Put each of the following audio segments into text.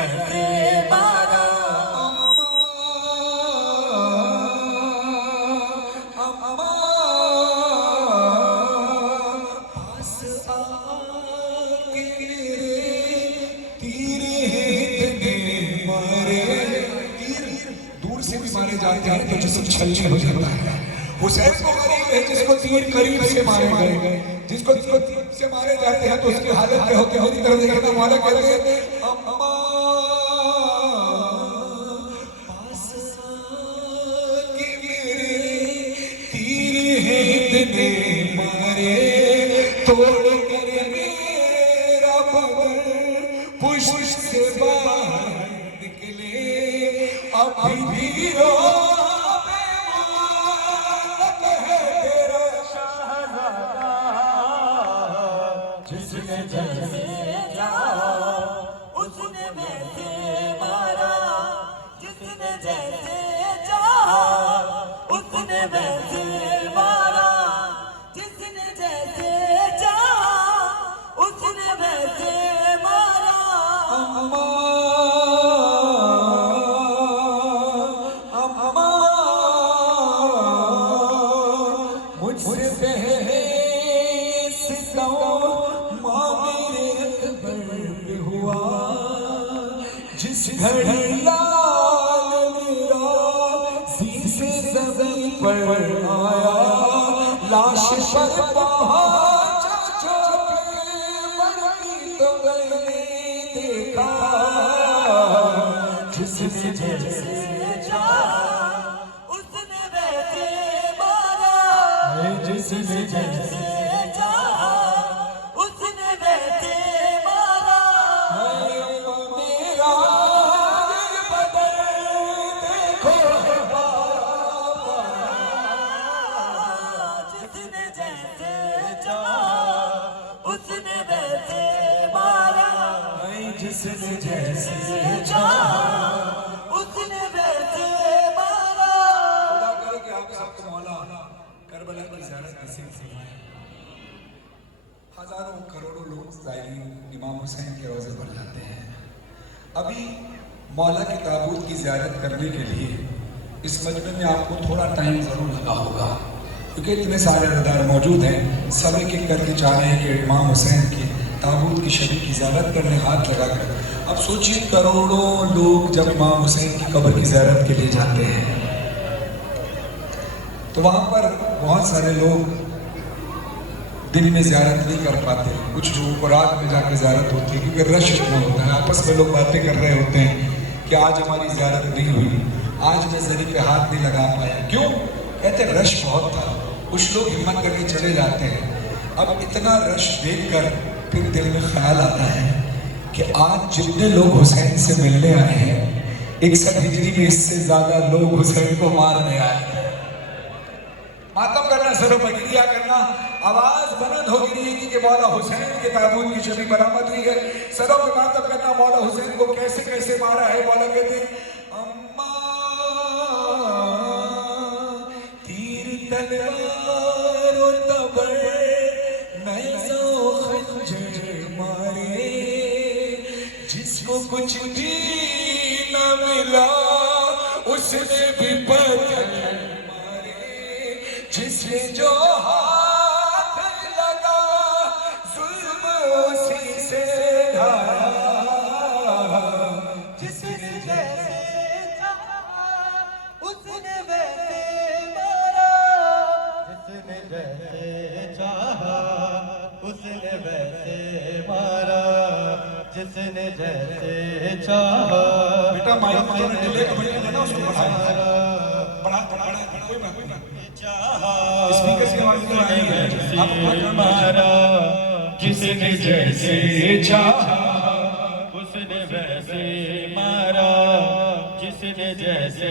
वैसे मारा। पास आके मेरे तीर इतने मारे। तीर दूर से भी मारे जाते हैं तो जिसम छलनी हो जाता है। हुसैन को करीब है जिसको तीर करीब से मारे गए, जिसको तीर से मारे जाते हैं तो उसकी हालत क्या होती है? मेरी तरफ देखना, मौला कहते हैं अम्मा पास आके मेरे तीर इतने मारे, तोड़ कर मेरा बदन पुष्ट से बाहर निकले। अभी भी रो जिसने जैसे चाहा उसने वैसे मारा। जिसने जैसे चाहा उसने वैसे मारा। जिसने जैसे चाहा उसने वैसे मारा। अम्मा अम्मा मुझसे बहस लो, माँ मेरे अकबर पे हुआ। जिस घड़ी लाल मेरा सीने से ज़मीन पर आया, लाश पर पहुंचा चौके मरती तो मैंने देखा। जिसने जैसे चाहा उसने वैसे मारा। जिसने जैसे चाहा उसने वैसे मारा। मेरा बदन देखो है बाबा। जिसने जैसे चाहा उसने वैसे मारा। जिसने जैसे चाहा उसने वैसे मारा। खुदा करे कि आप सबको मौला करबला की ज़ियारत नसीब फरमाए। हजारों करोड़ों लोग ज़ायरीन इमाम हुसैन के रोज़े पर जाते हैं। अभी मौला के ताबूत की ज़ियारत करने के लिए इस मजमे में आपको थोड़ा टाइम ज़रूर लगा होगा, क्योंकि इतने सारे रदार मौजूद हैं। सब एक एक करके चाह रहे हैं कि इमाम हुसैन के ताबूत की शरीफ की ज़ियारत करने हाथ लगाकर। अब सोचिए करोड़ों लोग जब इमाम हुसैन की कब्र की ज़ियारत के लिए जाते हैं तो वहाँ पर बहुत सारे लोग दिन में ज़ियारत नहीं कर पाते। कुछ लोगों को रात में जाके ज़ियारत होती है, क्योंकि रश इतना होता है। आपस में लोग बातें कर रहे होते हैं कि आज हमारी ज़ियारत नहीं हुई, आज मैं ज़री पे हाथ नहीं लगा पाया। क्यों? कहते रश बहुत था। कुछ लोग हिम्मत करके चले जाते हैं। अब इतना रश देखकर फिर दिल में ख्याल आता है कि आज जितने लोग हुसैन से मिलने आए हैं, 61 हिजरी में इससे ज़्यादा लोग हुसैन को मारने आए हैं। मातम करना, सरो बगिरिया करना, आवाज बुलंद हो गई कि मौला हुसैन के ताबूत की शबी बरामद हुई है। सरों पे मातम करना, मौला हुसैन को कैसे कैसे मारा है। मौला कहते हैं अम्मा तीर तलवार और तबर नैज़ो खंजर मारे। जिसको कुछ भी न मिला उसने भी पत्थर मारे। जिसने जो हाथ लगा जुल्म उसी से ढाया। जिसने जैसे चाहा उसने वैसे मारा। जिसने जैसे चाहा उसने वैसे मारा। जिसने जैसे चाहा बेटा माइक में डिले को बढ़िया ना, उसको बढ़ाया बड़ा कोई बात नहीं। स्पीकर की आवाज में आप मारा। जिसने जैसे चाहा उसने वैसे मारा। जिसने जैसे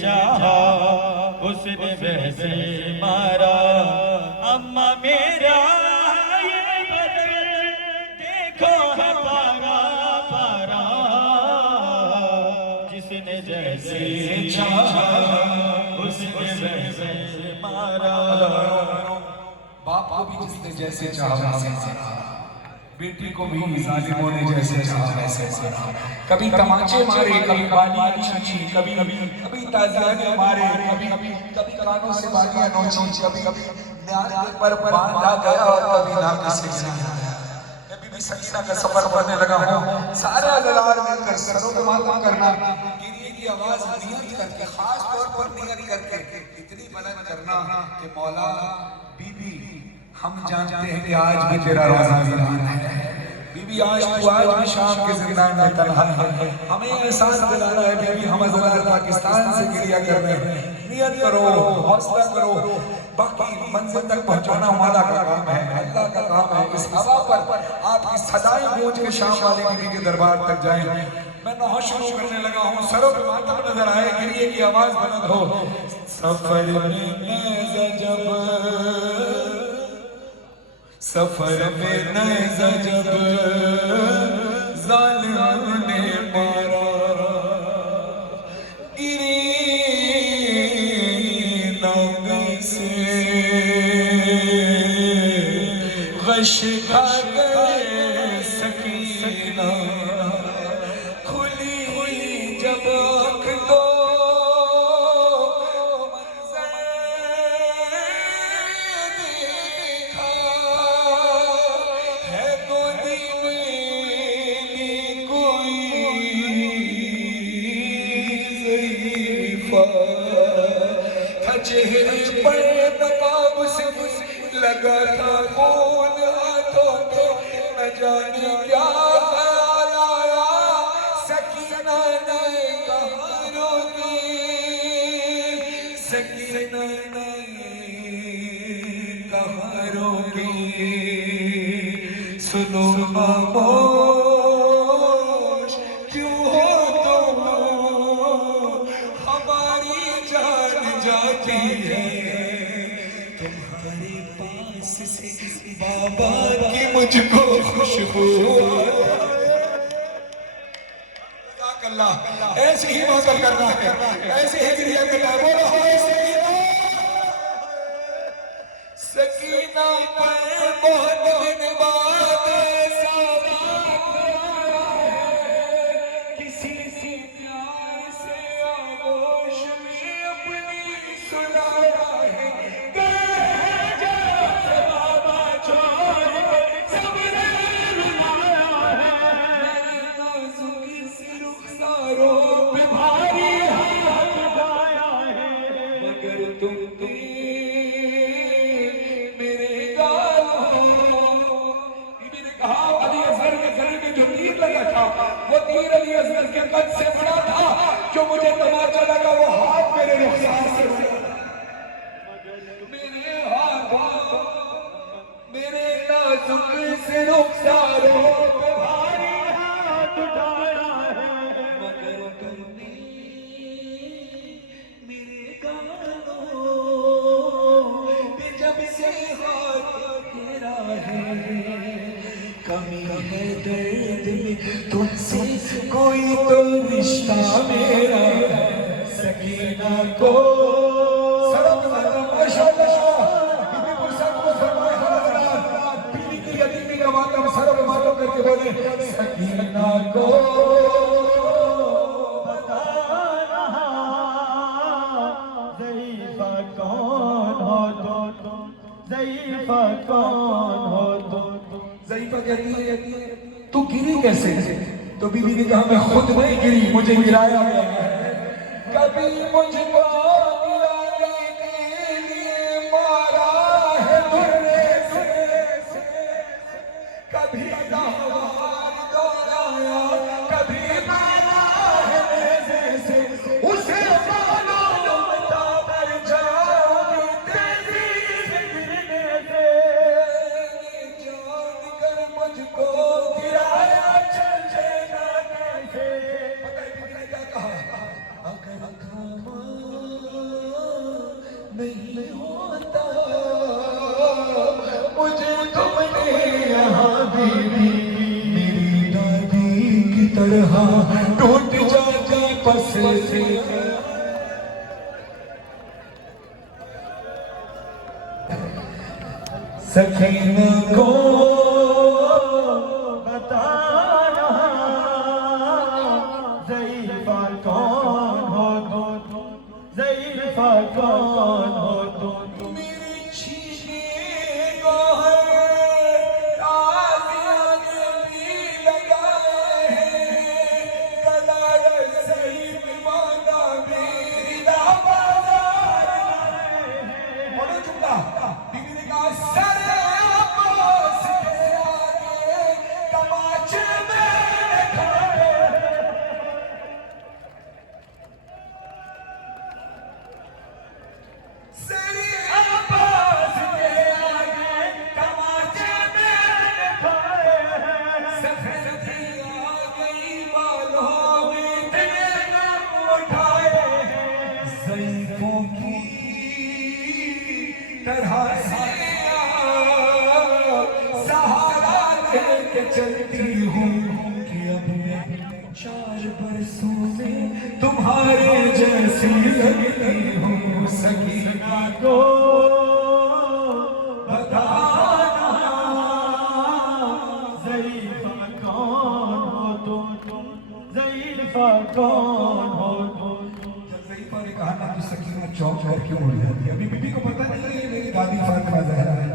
चाहा उसने वैसे मारा। अम्मा मेरा ये बदन देखो है पारा पारा। जिसने जैसे चाहा उसने वैसे मारा। बाप को भी जिसने जैसे चाहा वैसे मारा। बेटी को भी जालिमों ने जैसे चाहा वैसे मारा। कभी तमाचे मारे, कभी बालियां छींची, कभी कभी ताजियाने मारे, कभी कानों से बालियां नोची, कभी न्याय पर बांधा गया और कभी नाक से गिराया। मैं बीबी सकीना का सफर पढ़ने लगा हूँ। सारे अज़लार मिलकर सरों पे मातम करना, गिरिए की आवाज नियत करके, खास तौर पर नियत करके इतनी बुलंद करना कि मौला बीबी हम जानते हैं कि आज भी तेरा रोजा वीरान है। बीबी आज भी शाम के जिंदान में तन्हा है। हमें एहसास दिलाना है बीबी, हम अज़लार पाकिस्तान से गिरिया कर रहे हैं। नियत करो, हौसला करो, बाकी मंजिल तक पहुंचाना हमारा का काम है, अल्लाह का काम है। इस हवा पर आपकी सदाएं गूंज के शाम वाली बीबी के दरबार तक जाएं। मैं नौहा शुरू करने लगा हूँ, सरों पे मातम नजर आए, गिरिए की आवाज बुलंद हो। सफर में नज़ा जब ज़ालिम ने मारा, गिरी नाग से गश खा गए सकीना, खुली जब आँख तो चेहरे पर नकाब से लगा था खून, हाथों पे न जाने क्या ख्याल आया। सकीना ने कहा रोगी, सकीना ने कहा रोगी, सुनो खामोश क्यों हो तुम, हमारी जान जाती है तुम्हारे पास से, बाबा की मुझको खुशबू। अल्लाह ऐसे ही मातम करना है, ऐसे ही गिरिया करना है। बोलो सकीना पर बहुत दिन बाद किसी से प्यार से आगोश में अपनी सुनाया है। बाबा छोड़ सब रुलाया है, नाजुक से रुखसारों पे भारी हाथ उठाया है, मगर तुमने मेरे गालों, बीबी ने कहा अली असगर के गले में जो तीर लगा था वो तीर अली असगर के कद से बड़ा था, जो मुझे तमाचा लगा वो हाथ मेरे रुखसार से लगा, मेरे हाथों मेरे नाजुक से रुखसारों पे भारी हाथ उठाया है, मगर तुमने मेरे गालों पे जब से हाथ तेरा है, कमी है दर्द में तुमसे कोई तो रिश्ता मेरा है। सकीना को करके बोले सकीना को बता रहा ज़ईफ़ा कौन हो तुम, ज़ईफ़ा कौन हो तुम। ज़ईफ़ा कहती है तू गिरी कैसे? तो बीबी ने कहा मैं खुद नहीं गिरी, मुझे गिराया गया है। कभी मुझको गिराने के लिए मारा है दुर्रे से, कभी दहवार दौड़ाया, कभी मारा है नेज़े से, उसे मालूम था मर जाऊंगी तेजी से गिरने से, जानकर मुझको गिराया चल जाना कैसे। पता है बीबी ने क्या कहा? अगर खामा नहीं होता मुझे तुमने यहाँ बीबी मेरी दादी की तरह टूट जाती पस से। सकीना को सहारा लेके चलती हूँ कि अब मैं 4 बरसों में तुम्हारे जैसी लगती हूँ। सकीना को बताना ज़रीफ़ा कौन हो तुम, ज़रीफ़ा कौन हो तुम। जब ज़रीफ़ा ने कहा ना तो सकीना चौंक कर क्यों उड़ जाती है। अभी बीबी को पता नहीं है ये मेरी दादी फातिमा ज़हरा है।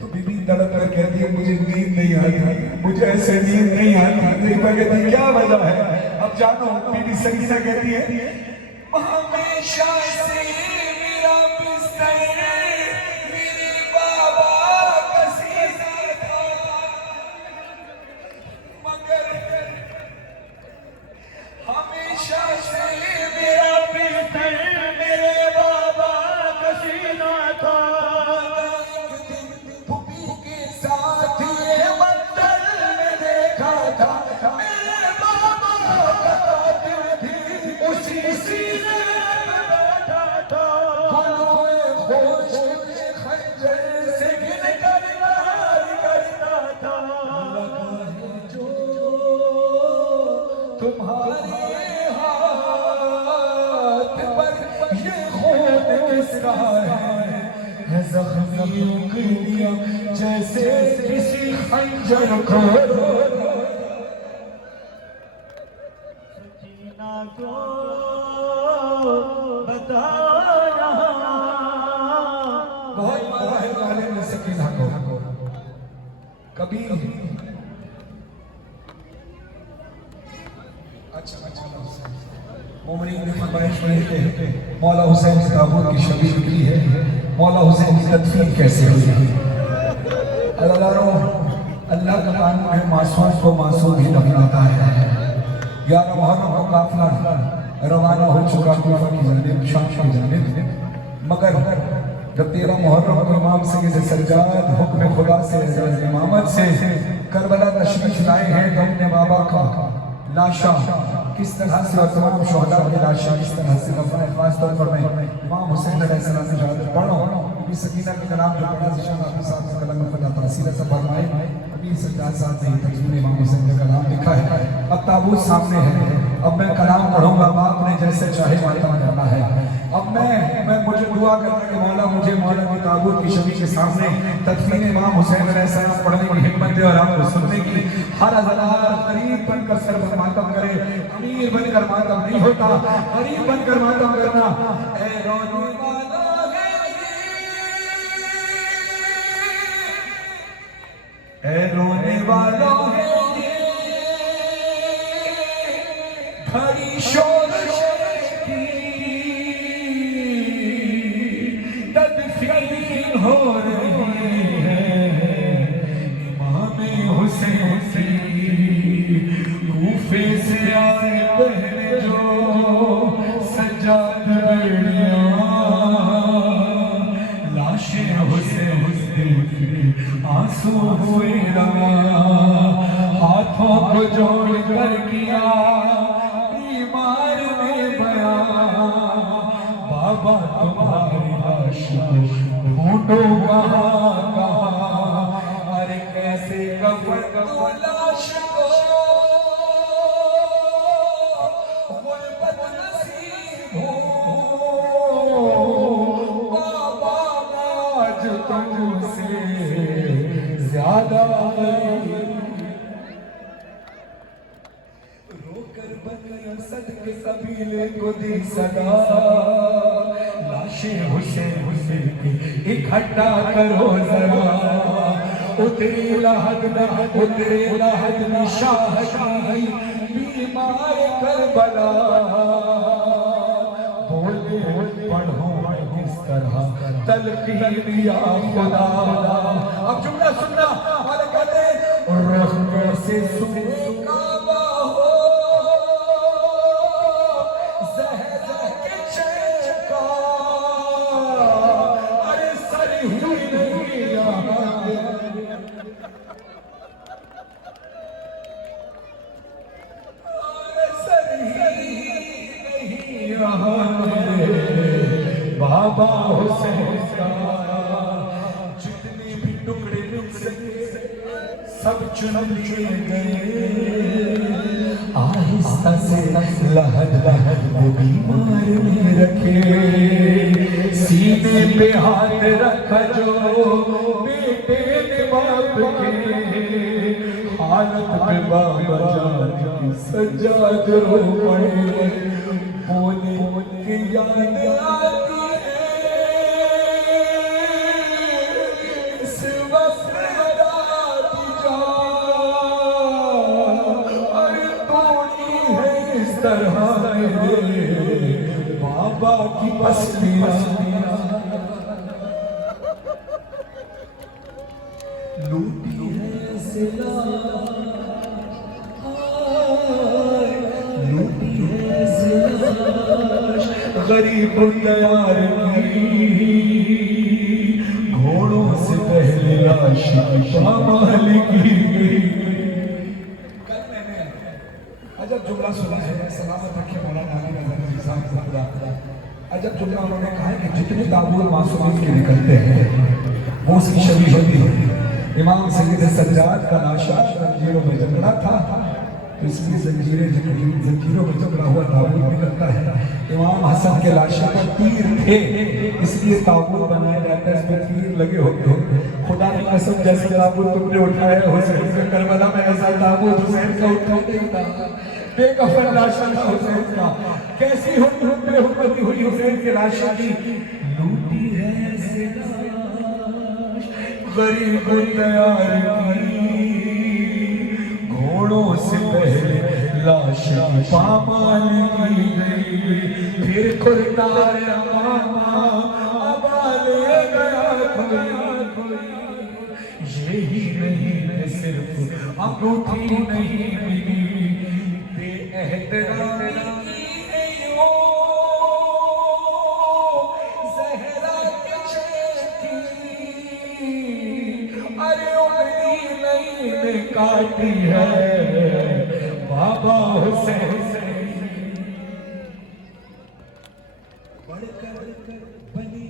तो बीबी तड़प कर कहती है मुझे नींद नहीं आती, मुझे ऐसे नींद नहीं आती। ज़रीफ़ा कहती है क्या वजह है? अब जानो। बीबी सकीना कहती है हमेशा से मेरा बिस्तर मेरे बाबा का सीना था, मगर हमेशा से मेरा बिस्तर मेरे बाबा का सीना था। पुप्पी के साथ ये मंदिर में देखा था, मेरे बाबा का दिल भी उसी सीने में बैठा था। गुलोए होश में खंजर से गिन कर वार करता था। लगा है जो तुम्हारे हाथ पर ये खून किसका है ज़ख्मी उंगलियां जैसे किसी खंजर को। सकीना को बताना बहुत मारा है गाने में सकीना को। कभी अच्छा मोमिनीन ने फरमाइश पढ़ी है मौला हुसैन की ताबूत की शबीह निकली है, मौला हुसैन की तदफीन कैसे हुई है। अल्लाह का कानून है मासूम को मासूम ही दफनाता है। 11 मुहर्रम को काफिला रवाना हो चुका कूफा की जानिब, शाम की जानिब, मगर जब 13 मुहर्रम को इमाम सैयद सज्जाद हुक्म खुदा से इमामत से करबला तशरीफ लाए हैं तो अपने बाबा का लाशा किस तरह से और तमाम शोहदा की लाशा किस तरह से दफन है। खास तौर पर मैं इमाम हुसैन अलैहिस्सलाम की शहादत पढ़ रहा हूँ। अभी सकीना के कलाम जो पढ़ा जिशान हाफिज़ साहब के कलम में फला तासीर से फरमाए। अभी सज्जाद साहब ने तकरीर इमाम हुसैन का कलाम लिखा है। अब ताबूत सामने है, अब मैं कलाम पढ़ूंगा, बाप ने जैसे चाहे माता करना है। अब मैं मुझे दुआ करना कि मौला मुझे मौला की ताबूत की शबीह के सामने तदफीन इमाम हुसैन अलैहिस्सलाम पढ़ने की हिम्मत दे और आपको सुनने की। हर हज़ार गरीब बनकर सर पर मातम करे, अमीर बनकर मातम नहीं होता, गरीब बनकर मातम करना। ऐ रोने वाला है, ऐ रोने वाला है ये घड़ी शोर की तदफीन हो रही है इमाम हुसैन की। कूफे से आए पहले जो सज्जाद बेड़ियां, लाशें हुसैन की आंसू हुए रवा, हाथों को जोड़ कर किया बीमार ने बयां, बाबा तुम्हारी लाश ढूंढो कहाँ कहाँ, अरे कैसे कफन लाश को गुर्बत नसीब हो, बाबा आज तुमसे ज्यादा रोकर बगैर सदके कबीले को दी सदा, लाशें हुसैन की इकट्ठा करो जरा, उतरी लहद निशाह की बीमार करबला, बोले पढ़ो किस तरह तलकीन या खुदा। अब जुमला सुनना वाले कहते हैं रहने से सुकाबा हो ज़हरा के चेका, अरे सरी हुई नहीं यहाँ, अरे सरी नहीं यहाँ बाबा हुसैन का चुन लिए गए, आहिस्ता से लहद लहद वो बीमार में रखे, सीने पे हाथ रखा जो बेटे ने बाप के, हालत पे बाबा जान की सज्जाद रो पड़े, बोले कि याद आती बाबा की बस्तियां लूटी है सिला, लूटी है सिला, गरीब तैयार की घोड़ों से पहले लाश शामिल की गई। कल मैंने अजब जुमला सुना है, सलामत रखे मौलाना अली नज़र साहब खुदा, अजब जुमला उन्होंने कहा है कि जितने दाऊद मासूमीन के निकलते हैं वो उसकी शबीह होती है। इमाम सैयद सज्जाद का लाशा जंजीरों में जकड़ा था, तो इसलिए जंजीरों में जकड़ा हुआ ताबूत निकलता है। इमाम हसन के लाशे पर तीर थे, इसलिए ताबूत बनाया जाता है, इसमें तीर लगे होते हैं। खुदा की कसम जैसे ताबूत तुमने उठाया हुसैन का करबला में, ऐसा ताबूत हुसैन का उठा देता, बेकफन लाशा था हुसैन का। कैसी हुकूमत हुई हुसैन के लाशा की, लूटी है गरीब तैयार की, घोड़ों से पहले लाश पामाल की गई, फिर खुरदार मामा अबाले गया कोई, यही नहीं है सिर्फ अंगूठी नहीं मिली, बेएहतरामी काटी है बाबा हुसैन, बढ़कर बनी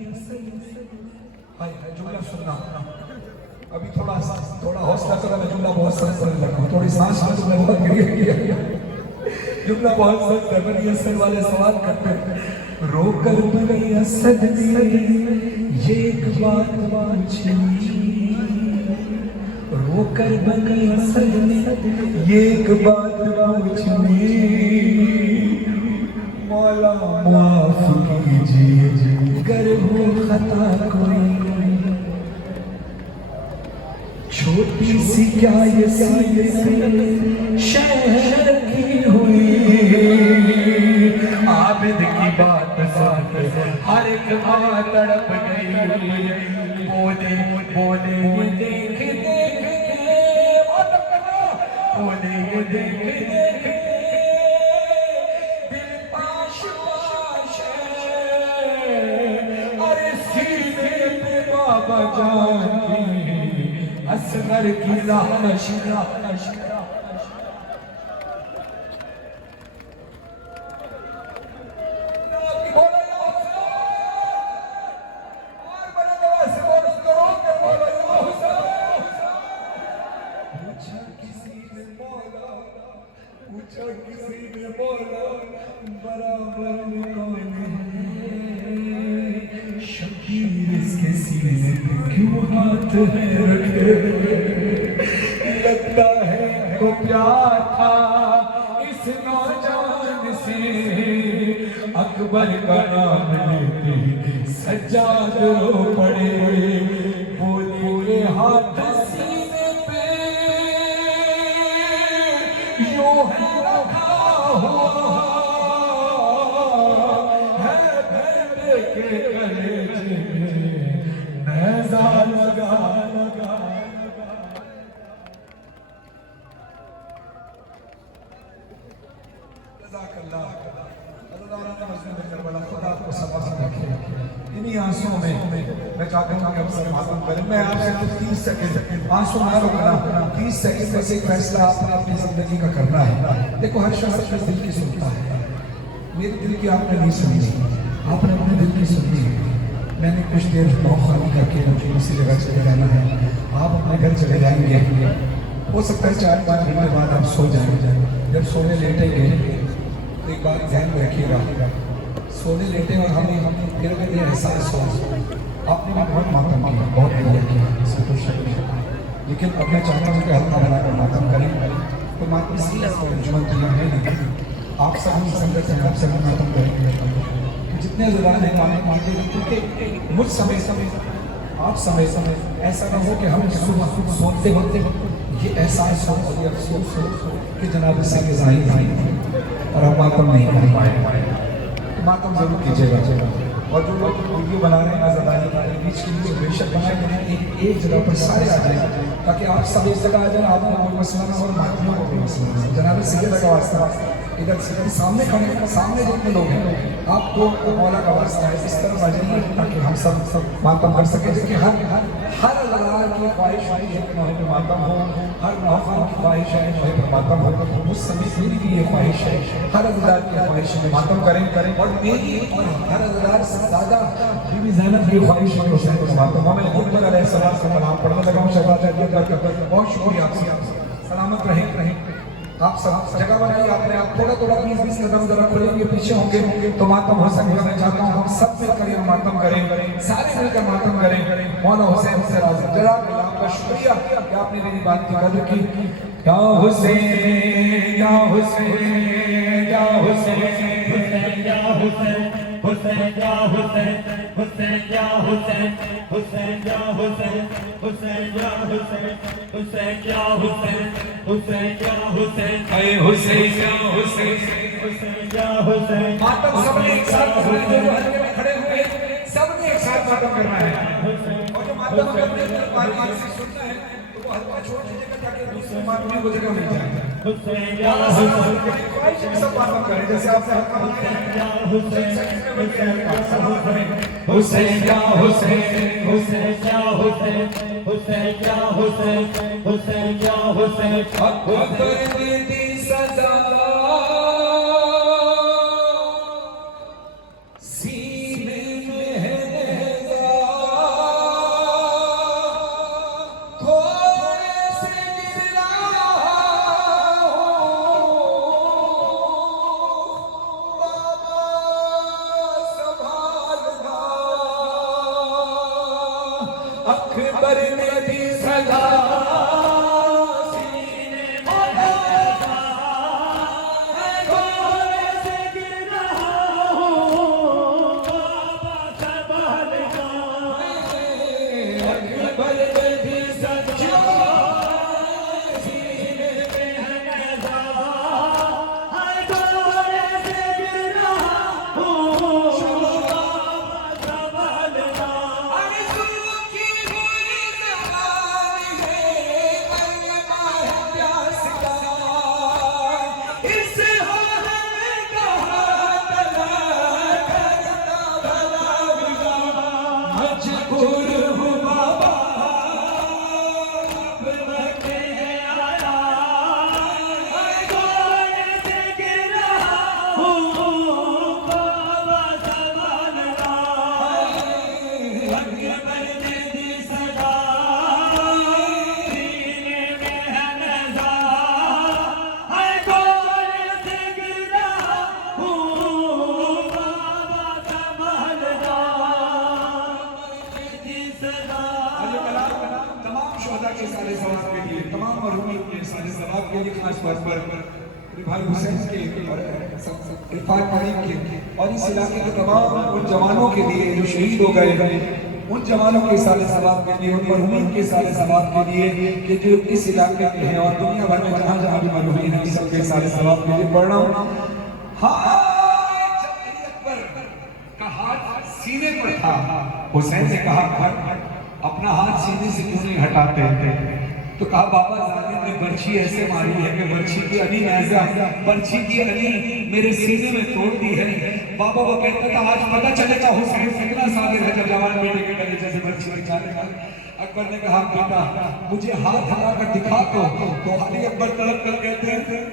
जुमला सुनना। अभी थोड़ा हौसला करो, मैं जुमला बहुत सख्त करने लगा, थोड़ी सांस में तुमने बहुत गिर किया, जुमला बहुत सख्त है। बनी असद वाले सवाल करते हैं, रोकर बनी असद ने ये एक बात पूछी, रोकर बनी असद ने ये एक बात पूछी, मौला माफ कीजिए अगर हो खता कोई, छोटी सी क्या ये शहर की हुई, आबिद की बात सुन हर एक माँ तड़प गई, बोले बोले देख देख बोले देख देख दिल पाश पाश, अरे सीने पे बाबा जान की असगर की लाश, शबीर इसके सीने पे क्यों हाथ है रखे, लगता है तो प्यार था इस नौजवान से, अकबर का नाम लेते सज्जाद रो पड़े, बोले हाथ सीने पे यूं है रखा हुआ है, बेटे के कलेजे में नज़ा लगा लगा। खुदा आपको सलामत रखे। इन्हीं आंसुओं में मैं चाहता हूँ कि आप समापन करें। मैं आपसे 30 सेकंड आंसू ना रोकना, 30 सेकंड में से एक फैसला आपने अपनी जिंदगी का करना है। देखो हर शख्स अपने दिल की सुनता है, मेरे दिल की आपने नहीं सुनी, आपने अपने दिल की सुनी। मैंने कुछ देर खाली करके मुझे किसी जगह चले जाना है, आप अपने घर चले जाएंगे, हो सकता है 4-5 मिनट बाद आप सो जाएंगे। जब सोने लेटेंगे तो एक बात ध्यान में रखिएगा, सोने लेटे और हम फिर कहते हैं एहसास हो आपने भी बहुत मातम किया, बहुत किया इससे तो शक नहीं, लेकिन अब मैं चाहता हूँ कि हल्का बनाकर मातम करें। तो मातम जुम्मन किया है, लेकिन आप सब हम संगत हैं, आप सब मातम करेंगे। जितने ज़ुबान है मानते क्योंकि मुझ समय आप समय ऐसा ना हो कि हम सुबह सोते होते ये एहसास हो और ये अफसोस हो कि जनाब से के ज़ाहिर आए और आप मातम नहीं कर पाए, तो मातम जरूर कीजिएगा। और जो लोग वीडियो बना रहे हैं आज़ादारी के बीच के लिए बेशक बनाए एक जगह पर सारे आ जाए, ताकि आप सब एक जगह आ जाए, आपको कोई मसला ना और मातम को कोई मसला ना। जनाब से का वास्ता इधर से सामने खड़े, सामने जितने लोग हैं आपको मौला का वास्ता है, इस तरफ आ जाइए ताकि हम सब मातम कर सकें। देखिए हर अल्लाह की ख्वाहिश है कि मोहे पे मातम हो, हर नौफर की ख्वाहिश है मोहे पे मातम हो। मुझ सभी मेरी भी ये ख्वाहिश है, हर अल्लाह की ख्वाहिश में मातम करें। और मेरी और हर अल्लाह से ज़्यादा बीबी ज़ैनब की ख्वाहिश है हुसैन पे मातम हो। मैं खुद पर अलैहिस्सलाम को सलाम पढ़ने लगा हूँ, शहबाज बहुत शुक्रिया आपसे, सलामत रहें। आप सब जगह बनाइए, आपने आप थोड़ा 20 कदम जरा खुलेंगे पीछे होंगे तो मातम हो सकेगा। मैं चाहता हूँ हम सब मिलकर मातम करें, सारे मिलकर मातम करें। मौला हुसैन से राज़ी जनाब आपका शुक्रिया कि आपने मेरी बात की कदर की। या हुसैन या हुसैन या हुसैन या हुसैन हुसैन या हुसैन हुसैन या हुसैन हुसैन या हुसैन हुसैन या हुसैन हुसैन या हुसैन हुसैन या हुसैन अरे हुसैन या हुसैन हुसैन या हुसैन। मातम सबने एक साथ हल्के में खड़े हुए, सबने एक साथ मातम करना है। और जो मातम करने के बाद से सुनना है तो वो हल्का छोड़ दीजिएगा ताकि दूसरे मातमी को जगह मिल जाए। हुसैन या हुसैन सब मातम करें जैसे आपसे हल्का या हुसैन हुसैन या हुसैन हुसैन या हुसैन हुसैन या हुसैन हुसैन या हुसैन। अकबर दी सदा सीने में है थोड़े से गिरा बाबा संभालना। अकबर ने दी सदा भाई हुसैन के और इरफान मलिक के और इस इलाके के तमाम उन जवानों के लिए जो शहीद हो गए, उन जवानों के साले सवाब के लिए, उन मरहूमीन के साले सवाब के लिए कि जो इस इलाके के हैं और दुनिया भर में जहाँ जहाँ भी मरहूमीन हैं, सबके साले सवाब के लिए पढ़ रहा हूँ। हाँ, अकबर का हाथ सीने पर था, हुसैन ने कहा अपना हाथ सीने से क्यों नहीं हटाते? तो कहा बाबा जालिम ने बर्छी ऐसे मारी है कि बर्छी की अनी नैज़ा, बर्छी की अनी मेरे सीने में तोड़ दी है। बाबा वो कहता था आज पता चलेगा हुसैन कितना सादिर है जब जवान बेटे के गले जैसे बर्छी निकालेगा। अकबर ने कहा बेटा मुझे हाथ हलाकर दिखा तो अली अकबर तड़प कर कहते हैं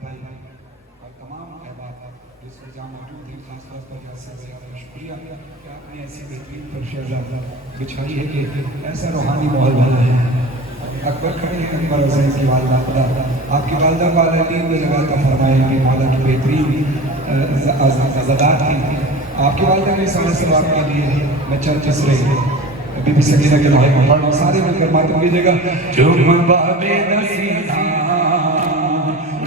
भाई और तमाम अहबाब जिस पर जहाँ मौजूद हैं, खासतौर पर यासिर भाई आपका शुक्रिया कि आपने ऐसी बेहतरीन फर्श बिछाई है कि ऐसा रूहानी माहौल बना है। अकबर खड़े हैं अकबर हुसैन की वालदा, खुदा आपकी वालदा को अल्लाह में जगह का फरमाए कि माला की बेहतरीन ज़दात थी। आपकी वालदा ने समय से आपके लिए मैं चल चस रही बीबी सकीना के भाई मोहम्मद सारे मिलकर मातम कीजिएगा। झूम बाबे नसीना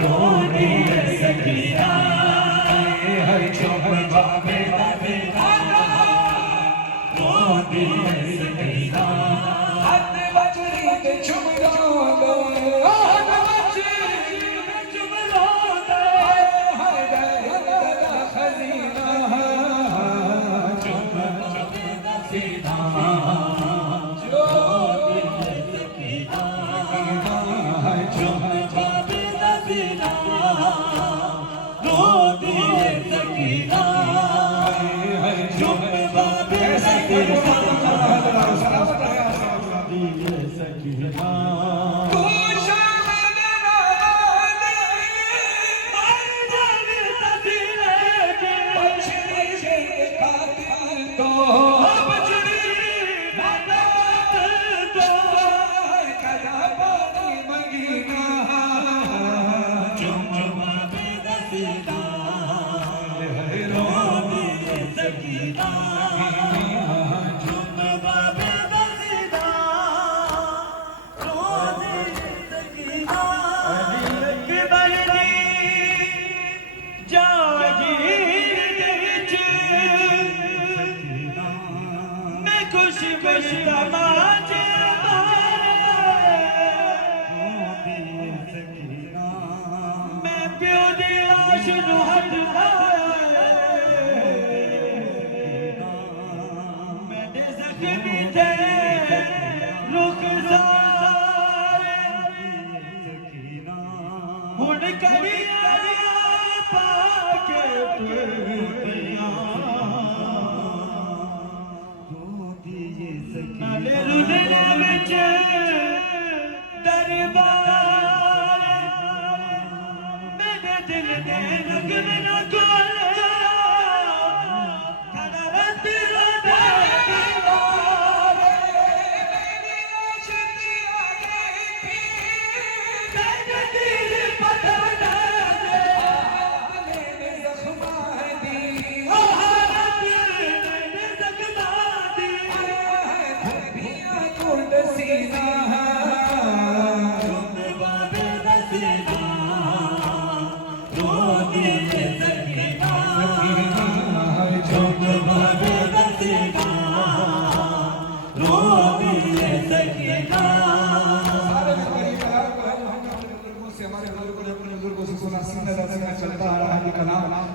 रोने सकीना हर झूम बाबे नसीना रोने सकीना हाथ बजरी ते झूम रोंदे हाथ बजरी ते झूम रोंदे हर दया दा खजीना झूम बाबे नसीना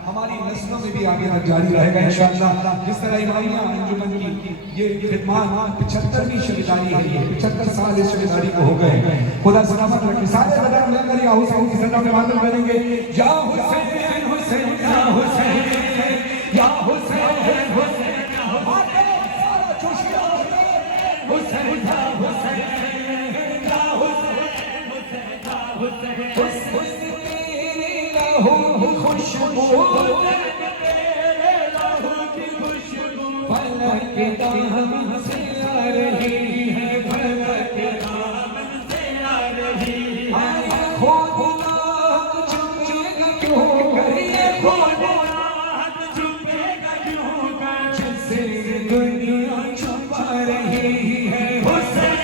हमारी नस्लों में भी आगे तक जारी रहेगा इंशाअल्लाह। जिस तरह इमामिया अंजुमन की ये खिदमत 75वीं शहीदारी है, ये 75 साल इस शहीदारी को हो गए। खुदा सलामत रखे। सारे बदर मिलकर या हुसैन की सदा में मातम करेंगे। या हुसैन हुसैन या हुसैन या हुसैन हुसैन खुशबू फलक के दामन से आ रही है, फलक के दामन से आ रही है। खुदा झुकेगा क्यों कर, ये खुदा झुकेगा क्यों कर, जिससे दुनिया छुपा रही है। हुसैन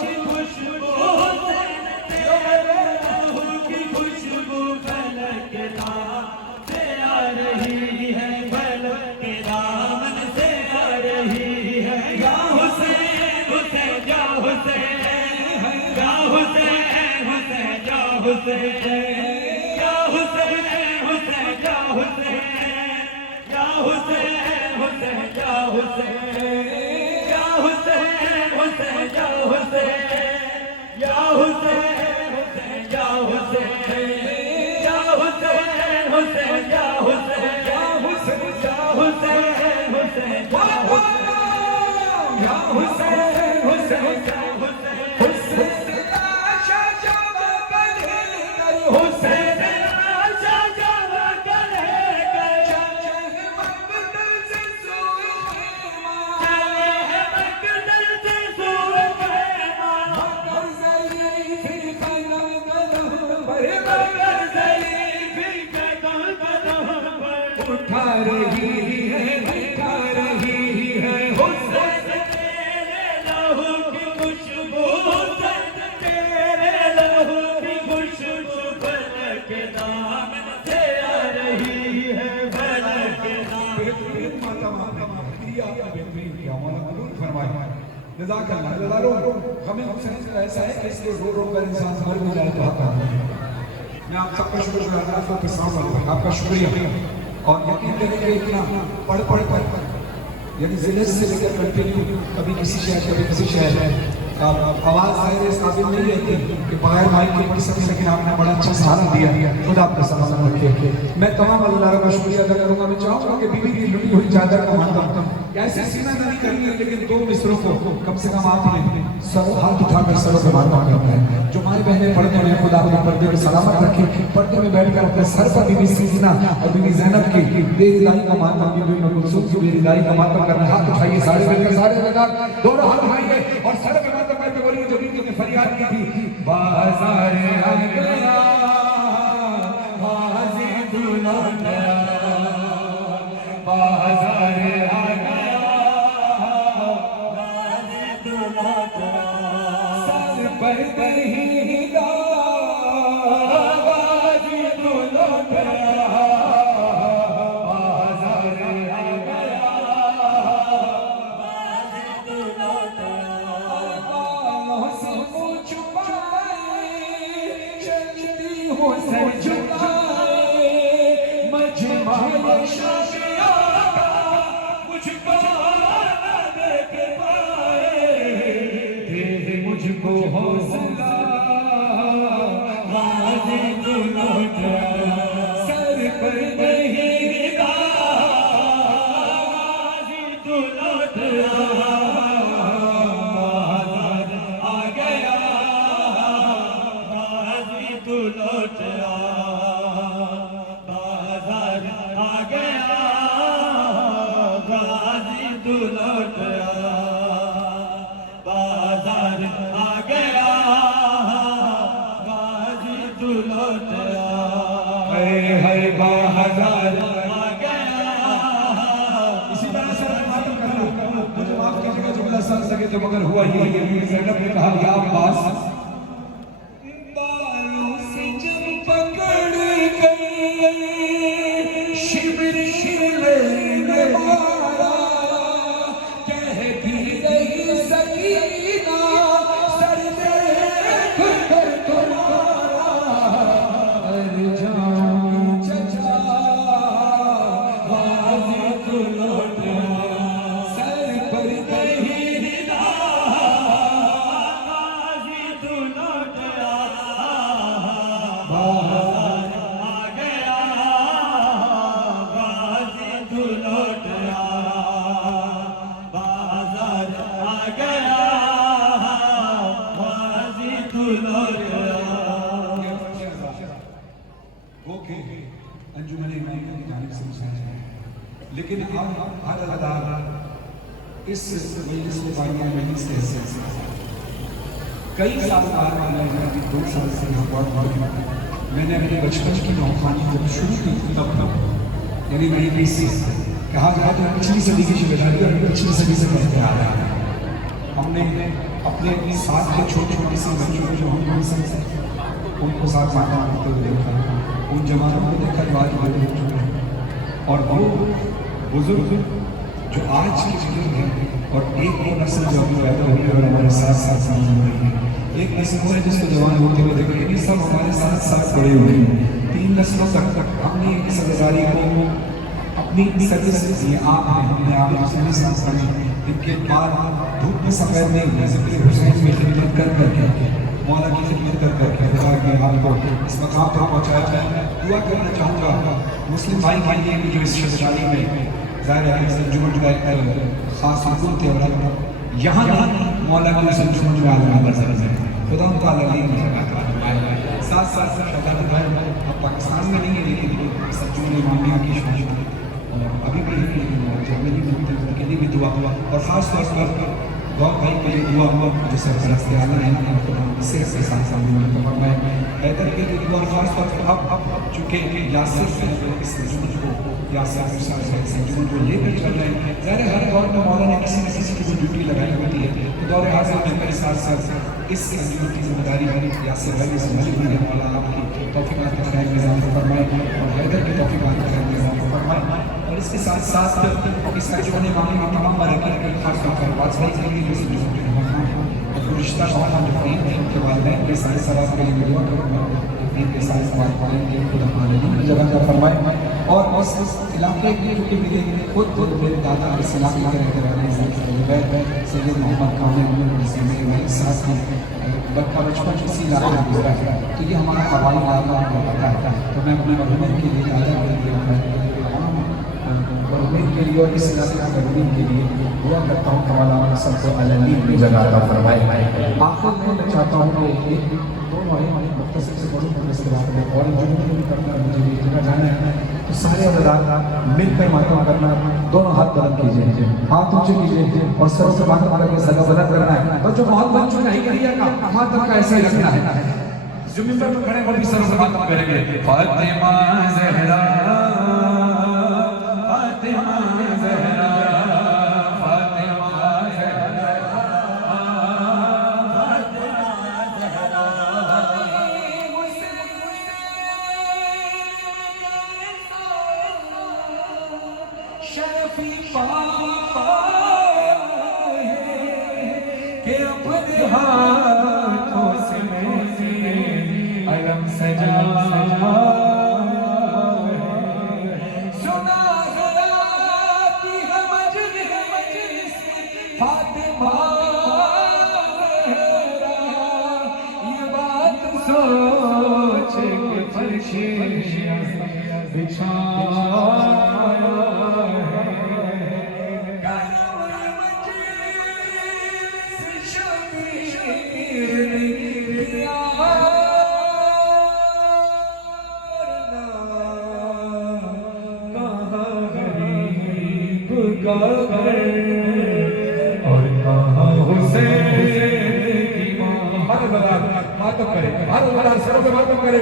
की खुशबू, हुसैन तेरे लहू की खुशबू फलक के दामन से आ रही है, फलक के दामन से आ रही है। या हुसैन हुसैन या हुसैन या हुसैन हुसैन या हुसैन या हुसैन हुसैन या हुसैन या हुसैन हुसैन या हुसैन या हुसैन हुसैन या हुसैन या हुसैन हुसैन या हुसैन या हुसैन हुसैन या हुसैन या हुसैन हुसैन हुसैन या हुसैन हुसैन या हुसैन पर मगर ज़रीफ़ी कदम कदम पर उठा रही है हुस्न तेरे लहू की खुशबू तेरे लहू की खुशबू फलक दामन से आ रही है फलक दामन। माता बेहतरीन क्या मौला कबूल फरमाए। जज़ाकल्लाह। हमें ऐसा है कि इसलिए रो रो कर इंसान मर भी जाए तो आता है। मैं आप सबका शुक्रिया आपका शुक्रिया और यकीन करेंगे इतना पढ़ कर यानी जिले से लेकर कंटिन्यू कभी किसी शहर कभी किसी शहर आवाज़ ज़ाहिर इस काबिल नहीं रहती कि बगैर माइक के पढ़ सकें, लेकिन आपने बड़ा अच्छा सहारा दिया। खुदा आपका सलामत रखे। मैं तमाम अल्लाह का शुक्रिया अदा करूँगा। मैं चाहूँगा कि बीवी की लुटी हुई चादर का मातम कैसे सीना नहीं करनी है, लेकिन दो मिसरों को कम से कम आपने सब हाथ उठाकर सरों से मारना करना है। जो माएँ बहनें पढ़ते हैं खुदा अपने पर्दे में सलामत रखे। पर्दे में बैठकर अपने सर पर बीबी सीना और बीबी ज़ैनब की बेरिदाई का मातम, बीबी कुलसूम की बेरिदाई का मातम करना। हाथ उठाइए सारे मिलकर, सारे जगह दोनों हाथ उठाइए और सर पे मातम करके बोलिए जो बीबी ने फरियाद की थी, बाज़ार आ गया हाज़ी दुल्हन बाज़ार आ गया हाज़ी दुल्हन सर पर कहीं हाज़ी दुल्हन बाज़ार आ गया हाज़ी दुल्हन बालों से मुँह छुपाए चलती हूँ सर झुकाए मजमा शादिया मुझको न देख पाए दे मुझको हौसला हाज़ी दुल्हन सर पर नहीं हाज़ी दुल्हन आ गया हाज़ी दुल्हन बाज़ार आ गया हाज़ी दुल्हन बाज़ार आ गया हाज़ी दुल्हन है बाज़ार आ गया। इसी तरह से मातम करना मुझे माफ कीजिएगा जुमला समझ सके तो, मगर हुआ ही है। ज़ैनब ने कहा या अब्बास बालों से जब पकड़ गए शिविर ने मारा कहती रही सकीना सर देख कर तुम्हारा हर जाऊं चचा हाज़ी दुल्हन सर पर कहीं हाज़ी दुल्हन बाज़ार आ गया हाज़ी दुल्हन बाज़ार आ गया हाज़ी दुल्हन। ओके अंजुमन इमाम की जानिब से मुसाइल है, लेकिन हम हर अदार इस मजलिस को बानिया मजलिस के हिस्से से कई साल बाद वाला है कि 2 साल से यहाँ बहुत मैंने अपने बचपन की नौखानी जब शुरू की तब यानी मेरी बेसी कहा जाए तो पिछली सदी की जिम्मेदारी और पिछली सदी से करते आ रहा है। हमने अपने साथ के छोटे छोटे से बच्चों जो हम समझते उनको साथ माता करते हुए देखा, उन जवानों को देखा जो आज बड़े हो चुके हैं, और वो बुजुर्ग जो आज के बुजुर्ग हैं, और एक वो नस्ल जो अभी पैदा हुई है और हमारे साथ साथ सामने हो रही है। एक नस्ल वो है जिसको जवान होते हुए देख रहे हैं, सब हमारे साथ साथ बड़े हुए हैं। 3 नस्लों तक हमने इस जिम्मेदारी को अपनी सदी से दी। आप हैं, हमने आप अपने साथ पढ़ी, इनके बाद धूप में सफेद नहीं हुआ, जिक्र हुसैन में खिदमत कर करके मौला की खिदमत कर करके खुदा के आपको इस मकाम तक पहुँचाया है। दुआ करना चाहूँगा मुस्लिम भाई भाई की जो इस शहजादी में ज़ाहिर है अंजुमन का एक खास हुकूम थे, और यहाँ मौला की इस अंजुमन में आलम बरसर है। खुदा उनका अलग साथ साथ शहजादी भाई अब पाकिस्तान में नहीं है, लेकिन अंजुमन इमामिया की शान अभी भी जब मेरी उनके लिए भी दुआ हुआ, और ख़ास तौर पर गौर भाई के लिए दुआ हुआ जो सरपरस्त आला है इससे साथ सामने तो फरमाए हैदर के लिए दुआ खास तौर पर अब चूंकि यासिर इस जुनून को यासिर इस जुनून को लेकर चल रहे हैं ज़ाहिर हर दौर में मौलाना ने किसी न किसी की ड्यूटी लगाई होती है तो दौर हाजिर में मेरे साथ साथ इस जुनून की जिम्मेदारी यासिर भाई संभाली हुई है मौला आपकी तौफीक़ात के खैर में इज़ाफ़ा फरमाए और हैदर की तौफीक़ात के खैर में इज़ाफ़ा फरमाए और इसके साथ साथ इस तर्जुमे ने मांगे तमाम मरकज़ के खास तौर पर वाजपेयी के लिए जैसे रिश्ता और प्रेम है उनके वालिदैन के सारे सवाल के लिए दुआ करूँगा प्रेम के सारे सवाल पाएंगे खुदा मालिक जगह का फरमाए और इस इलाके की क्योंकि मेरे खुद मेरे दादा इस इलाके के रहते रहे सैयद मोहम्मद कामिल जिससे मेरे साथ में बचपन इसी इलाके में गुजरा है तो ये हमारा हवाई मामला आपको पता है तो मैं अपने मरहूम के लिए आदर के लिए और इस इलाके के के लिए दुआ करता हूँ कि अल्लाह सबको अलग जगह का फरमाए। आखिर में मैं चाहता हूँ कि एक दो महीने मुख्तसर से बड़ों को इसके बारे में और जुनून भी करना है मुझे एक जगह जाना है तो सारे अवदार मिलकर मातम करना दोनों हाथ बुलंद कीजिए हाथ ऊंचे कीजिए और सरों से मातम करके सदा बुलंद करना है और जो बहुत बन चुका है करिएगा मातम का ऐसा ही रखना है जो मिंबर पर खड़े वो भी सरों से मातम करेंगे फातिमा ज़हरा हाथों से अलम सजा सुना की मजलिस फातिमा ये बात सोच के फर्शे बिछाया और कहाँ हुसैन की माँ हर बलार मातम करे हर बलार सरों से मातम करे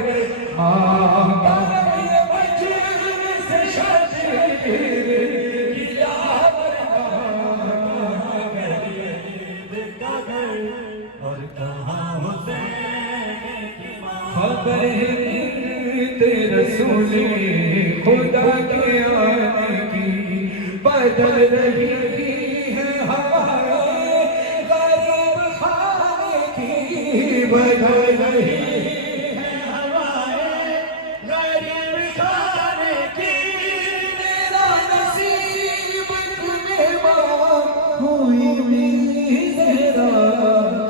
खबर रसूल खुदा के आने की बदल रही है हवाएं गरीब खाने की बदल रही है हवाएं गरीब खाने की मेरा नसीब तुम्हें हुई मेरा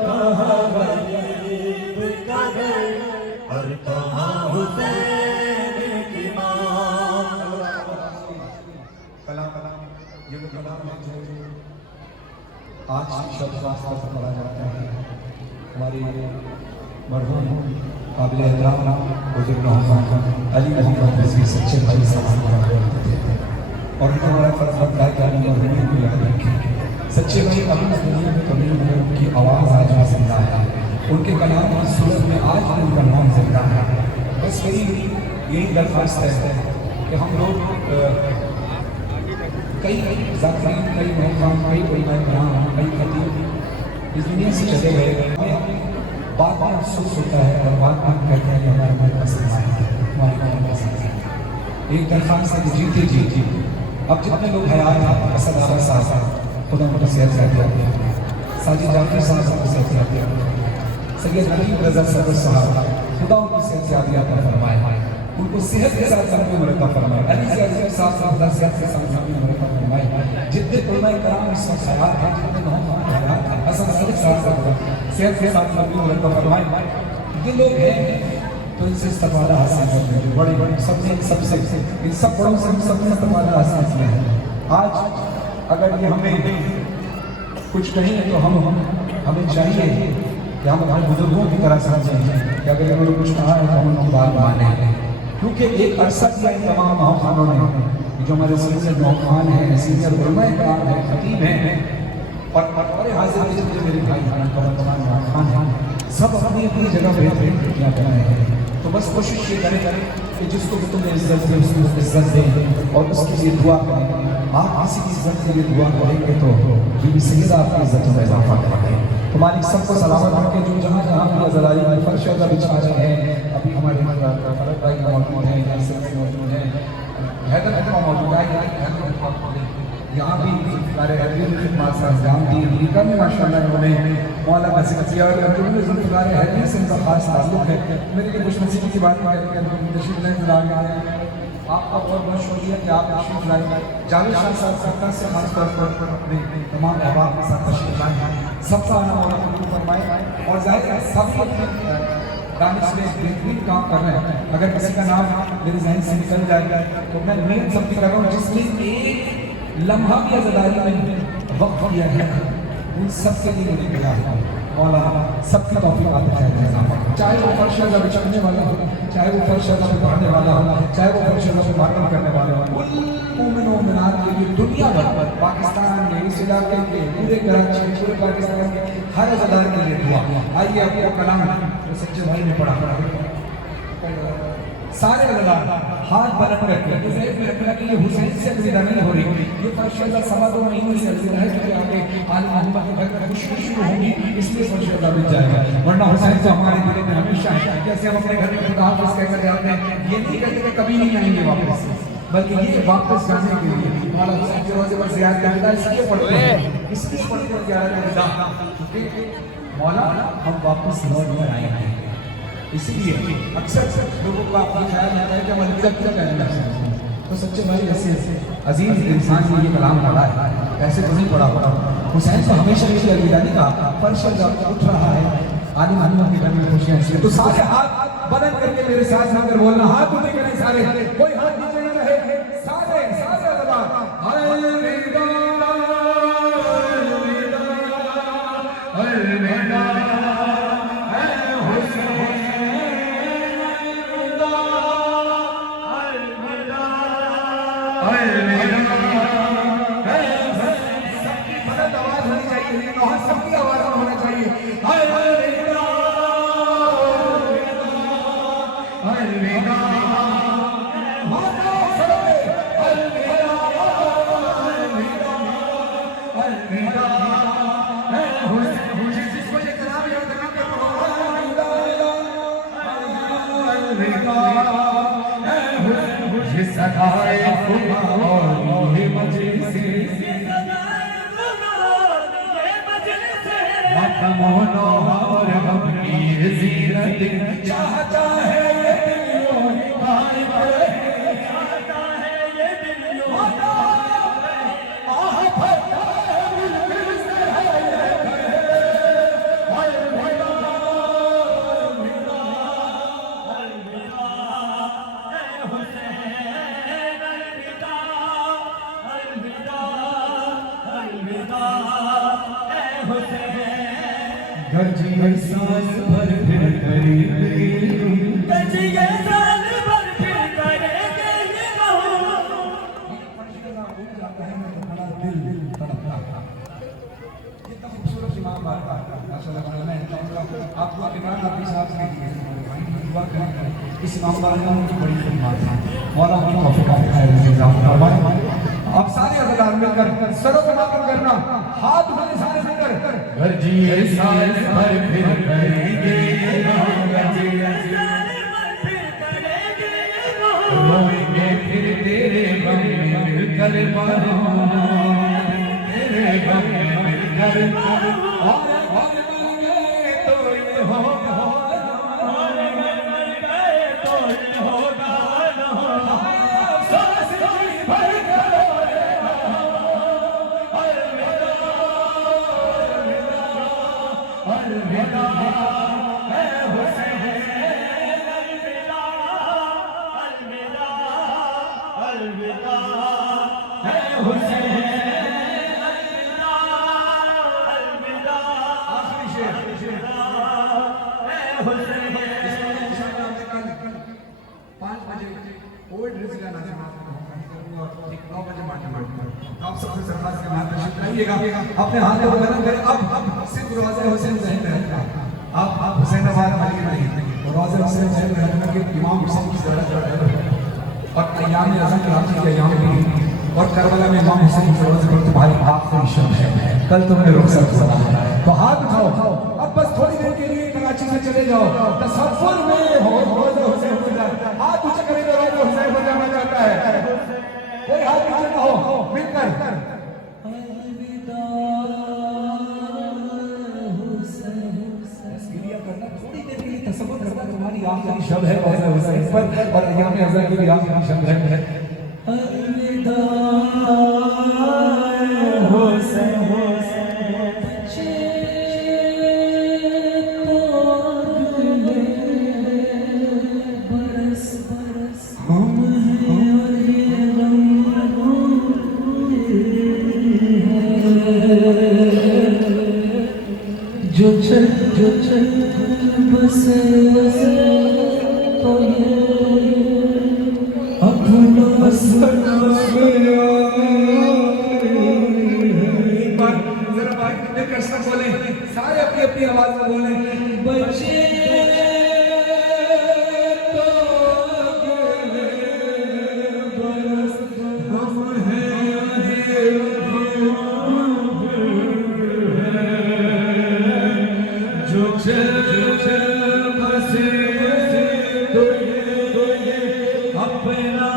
कहाँ गरीब का घर और कहाँ हुसैन की माँ ये वो कलाम है जो आज शब्द वास्ता से पढ़ा जाता है हमारे मरहूम काबिल एहतराम बुजुर्ग मोहम्मद अली मोहम्मद नज़ीर सच्चे भाई साहब पढ़ा करते थे और उनका हमारा फर्ज बनता है कि हम मरहूम को याद रखें सच्चे भाई अभी इस दुनिया में कभी में उनकी आवाज़ आज भी जिंदा है उनके कलाम की सूरत में आज भी उनका नाम जिंदा है बस यही दरख्वास्त है कि हम लोग कई ज़ाकिरीन कई महकाम कई उलमाए कराम कई खतीब इस दुनिया से चले गए बात में अफसोस होता है और बात में कहते हैं कि हमारे मन पसंद आएंगे हमारे मन पसंद आएंगे एक दरख्वास्त है कि जीते जी अब जितने लोग हयात हैं असद आरा साहब खुदा उनको सेहत याद साजिद जाफरी साहब को सेहत याद सैयद हबीब रज़ा सदर साहब खुदा उनको सेहत याद फरमाए उनको सेहत के साथ लंबी उम्र का फरमाए अली से अजीब साहब खुदा सेहत के साथ लंबी उम्र का फरमाए जितने उलमाए कराम इस वक्त हयात हैं जितने मोहम्मद हयात हैं हसन सदर साहब सेहत के साथ लंबी उम्र का फरमाए ये लोग हैं तो इनसे इस्तेफादा हासिल करते हैं बड़े बड़े सबसे इन सब बड़ों से हम सबने इस्तेफादा हासिल किया है आज अगर ये हमें कुछ कहें तो हमें चाहिए कि हम अपने बुजुर्गों की तरह समझें कि अगर इन्होंने कुछ कहा है तो हम उनकी बात माने क्योंकि एक अरसा किया इन तमाम महखानों ने जो हमारे सीनियर महखान हैं सीनियर उलमाए कराम हैं खतीब हैं और हाजिर जो मेरे भाई खान सब अपनी अपनी जगह बेहतरीन कृतियाँ कर रहे हैं। तो बस कोशिश ये करें कि जिसको भी तुमने इज्जत दी उसको इज्जत दें और उसके लिए दुआ करें। आप किसी की इज्जत के लिए दुआ करेंगे तो बीबी सैयदा आपकी इज्जत में इजाफा करेंगे। तो मालिक सबको सलामत रखें जो जहाँ जहाँ भी अज़लाइल में फर्श बिछा रहे हैं। अभी हमारे फरक भाई मौजूद हैं, मौजूद हैं, हैदर मौजूद है, यहाँ भी सारे खिदमत से अंजाम दी। अमेरिका में माशाल्लाह उन्होंने मौला नसीब किया और उन्होंने ज़ुल्फ़िकार हैदरी से उनका खास ताल्लुक़ है। मेरे लिए खुशनसीबी की बात है तशरीफ़ लाए ज़रा आपका बहुत बहुत शुक्रिया कि आप तशरीफ़ लाए। जावेद शाह साहब सरकार से खास तौर पर अपने तमाम अहबाब के साथ तशरीफ़ लाए, सबका आना मौला कबूल फरमाए। और ज़ाहिर है सब अपने दानिश में बेहतरीन काम कर रहे हैं। अगर किसी का नाम मेरे जहन से निकल जाएगा तो मैं नीयत सबकी कर रहा हूँ जिसने एक लम्हा भी अज़दारी में वक्त किया है उन सब के लिए मुझे मिला है। मौला सबकी तौफीक आता है, चाहे वो फर्श अज़ा बिछाने वाला हो, चाहे वो फर्श अज़ा पे पढ़ने वाला हो, चाहे वो फर्श अज़ा पे मातम करने वाला हो। कुल मोमिन और मोमिनात के लिए दुनिया भर पाकिस्तान में इस इलाके के पूरे कराची के पूरे पाकिस्तान के हर अज़दार के लिए दुआ। आइए आपको कलाम जो सच्चे भाई ने पढ़ा सारे अल्लाह हाथ बुलंद करके जैसे रखना कि ये हुसैन से अलविदा नहीं हो रही, ये फर्शदा सवा 2 महीनों से अलविदा है कि आगे आल मोहम्मद के घर में खुशी शुरू होगी, इसलिए फर्शदा मिल जाएगा। वरना हुसैन तो हमारे दिल में हमेशा है। जैसे हम अपने घर में खुदा हाफिज़ कहकर जाते हैं, ये नहीं कहते कि कभी नहीं आएंगे वापस, बल्कि ये वापस जाने के लिए मौला हुसैन के रोज़े पर ज़ियारत करता है। इसलिए पढ़ते हैं, इसलिए पढ़ते हैं ज़ियारत क्योंकि मौला हम वापस लौट कर आएंगे। इसीलिए अक्सर लोगों को आपका ख्याल आता है कि हम अलविदा क्यों कहना चाहिए। तो सच्चे भाई ऐसे अजीज इंसान ने ये कलाम पढ़ा है, ऐसे तो नहीं पढ़ा होगा। हुसैन तो हमेशा इसलिए अलविदा नहीं कहा, फर्श उठ रहा है आलिम आलिम के घर में खुशियाँ इसलिए। तो सारे हाथ बुलंद करके मेरे साथ मिलकर बोलना, हाथ ऊपर करें सारे, कोई हाथ नीचे नहीं रहे, सारे सारे अलविदा अलविदा सबकी आवाज में होना चाहिए। अलविदा अलविदा अलविदा अलविदा जिसको ये कलाम याद रखना अलविदा ये सदाए खुदा और ये मजलिस मोहनो और हम की ज़ीरत चाहता है ये दिल भाई बड़े चाहता है ये दिल आह भरता है दिल से है अलविदा अलविदा अलविदा ए हुसैन अलविदा अलविदा अलविदा ए हुसैन गजिए साल भर फिर करेंगे, गजिए साल भर फिर करेंगे ये बड़ा दिल तड़पता। कितना खूबसूरत इमाम बात माशाल्लाह। मैं आपको इमाम नबी साहब से दुआ करें, इस इमाम बात में उनकी बड़ी खिदमत है। मौला उनकी तौफीक आप सारे अज़लाल मिलकर सरो समापन करना, हाथ उठाने सारे मिलकर गजिए साल भर फिर करेंगे, गजिए साल भर फिर करेंगे, रोएंगे फिर तेरे गम में मिलकर तेरे गम में मिलकर और तो ये होगा अलविदा है हुसैन अलविदा अलविदा अलविदा है हुसैन अलविदा अलविदा आखिरी शेर है हुसैन। इंशाअल्लाह कल 5 बजे ओल्ड रिज़ गाना ठीक 9 बजे तो आप सबसे सरकार के वहां तशरीफ लाइएगा, अपने हाथ को गरम करें। अब सिर्फ रोज़ा हुसैन जहन में रखना, आप हुसैनाबाद वाली नहीं, रोज़ा हुसैन जहन में रखना कि इमाम हुसैन की ज़ियारत कर रहे हैं और अय्याम अज़म के रात के अय्याम भी, और करबला में इमाम हुसैन की ज़रूरत पर तुम्हारी आखिरी शब है, कल तुम्हें रुखसत होना है। तो हाथ उठाओ, अब बस थोड़ी देर के लिए कराची से चले जाओ, तसव्वुर में हो रोज़ा हुसैन हो जाए, हाथ ऊंचे करें तो रोज़ा हुसैन हो जाना चाहता है, कोई हाथ नीचे ना हो, मिलकर थोड़ी देर के लिए तसव्वुर करना तुम्हारी आखिरी शब है रोज़ा हुसैन पर, और अय्याम अज़म की भी आखिरी शब है। जो चल बसे तो ये अपना जरा भाई मिलकर सब बोले, सारे अपनी अपनी आवाज में बोले, बचे चल बसे तो ये अपना